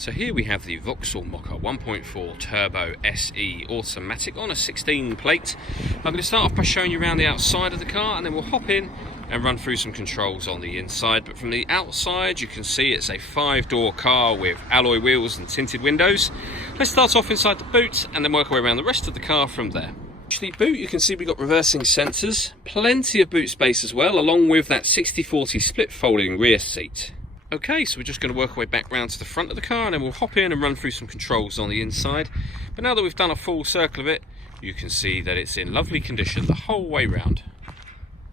So here we have the Vauxhall Mokka 1.4 Turbo SE automatic on a 16 plate. I'm going to start off by showing you around the outside of the car, and then we'll hop in and run through some controls on the inside. But from the outside you can see it's a 5-door car with alloy wheels and tinted windows. Let's start off inside the boot and then work our way around the rest of the car from there. The boot, you can see we've got reversing sensors, plenty of boot space as well, along with that 60/40 split folding rear seat. Okay, so we're just going to work our way back round to the front of the car and then we'll hop in and run through some controls on the inside. But now that we've done a full circle of it, you can see that it's in lovely condition the whole way round.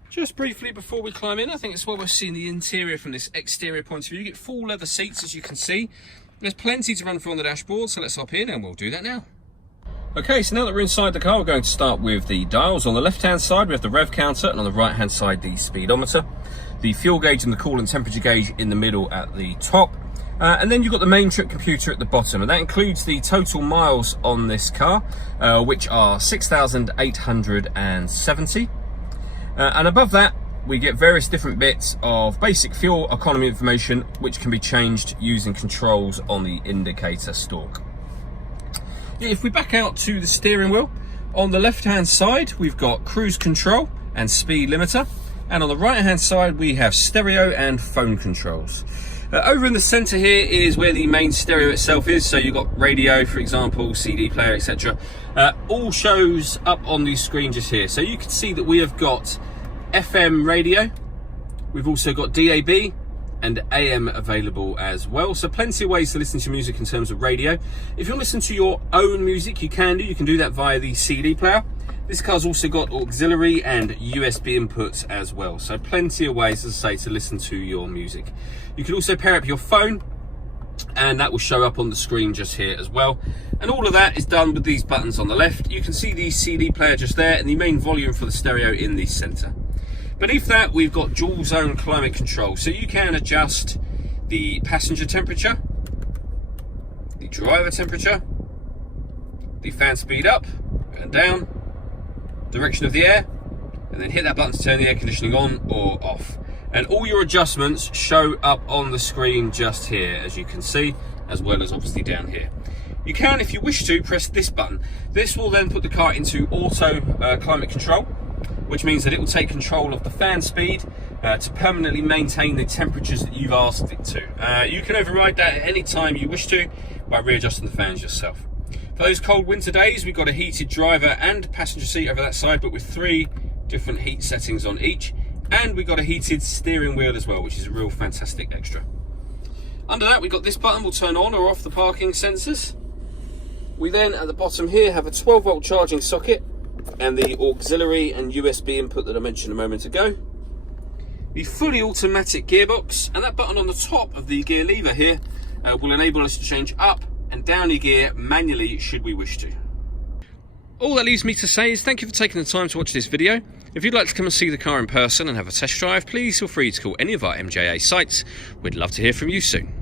Just briefly before we climb in, I think it's well worth seeing the interior from this exterior point of view. You get full leather seats, as you can see. There's plenty to run through on the dashboard, so let's hop in and we'll do that now. Okay, so now that we're inside the car, we're going to start with the dials. On the left-hand side, we have the rev counter, and on the right-hand side, the speedometer. The fuel gauge and the coolant temperature gauge in the middle at the top. And then you've got the main trip computer at the bottom, and that includes the total miles on this car, which are 6,870. And above that, we get various different bits of basic fuel economy information, which can be changed using controls on the indicator stalk. If we back out to the steering wheel, on the left-hand side, we've got cruise control and speed limiter. And on the right-hand side, we have stereo and phone controls. Over in the center here is where the main stereo itself is. So you've got radio, for example, CD player, etc. All shows up on the screen just here. So you can see that we have got FM radio. We've also got DAB and AM available as well. So plenty of ways to listen to music in terms of radio. If you want to listen to your own music, you can do that via the CD player. This car's also got auxiliary and USB inputs as well. So plenty of ways, as I say, to listen to your music. You can also pair up your phone, and that will show up on the screen just here as well. And all of that is done with these buttons on the left. You can see the CD player just there and the main volume for the stereo in the center. Beneath that, we've got dual zone climate control. So you can adjust the passenger temperature, the driver temperature, the fan speed up and down, direction of the air, and then hit that button to turn the air conditioning on or off. And all your adjustments show up on the screen just here, as you can see, as well as obviously down here. You can, if you wish to, press this button. This will then put the car into auto climate control, which means that it will take control of the fan speed to permanently maintain the temperatures that you've asked it to. You can override that at any time you wish to by readjusting the fans yourself. For those cold winter days, we've got a heated driver and passenger seat over that side, but with 3 different heat settings on each. And we've got a heated steering wheel as well, which is a real fantastic extra. Under that, we've got this button will turn on or off the parking sensors. We then, at the bottom here, have a 12-volt charging socket and the auxiliary and USB input that I mentioned a moment ago. The fully automatic gearbox, and that button on the top of the gear lever here will enable us to change up and down your gear manually should we wish to. All that leaves me to say is thank you for taking the time to watch this video. If you'd like to come and see the car in person and have a test drive, please feel free to call any of our MJA sites. We'd love to hear from you soon.